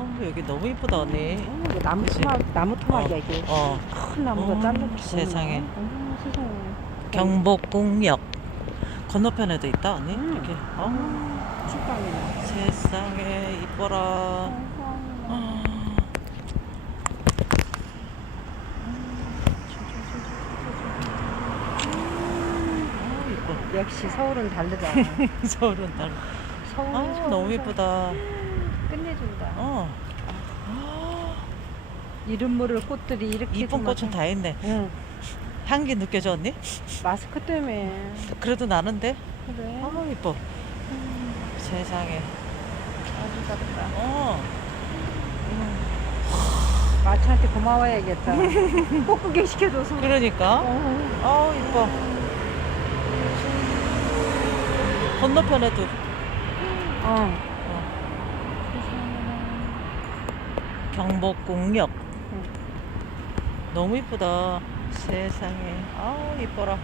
아 여기 너무 이쁘다 언니. 어, 이거 나무 그치? 토막 나무 토막이야 이게. 어 큰 나무가 어, 잘라졌어. 세상에. 어, 세상에. 경복궁역 건너편에도 있다 언니. 음. 이렇게. 어 어, 식당이네. 세상에 이뻐라. 아. 아, 이뻐. 역시 서울은 다르다. 서울은 달라. 서울 아 너무 이쁘다. 끝내준다. 어 이름 모를 꽃들이 이렇게 이쁜 꽃은. 다 있네. 응. 향기 느껴져 언니? 마스크 때문에 그래도 나는데. 그래. 아 이뻐. 음, 세상에. 아주 다르다. 어. 마차한테 고마워야겠다. 꽃 구경 시켜줘서. 그러니까. 어. 아 이뻐. 건너편에도 어. 경복궁역. 응. 너무 이쁘다. 세상에. 아 이뻐라.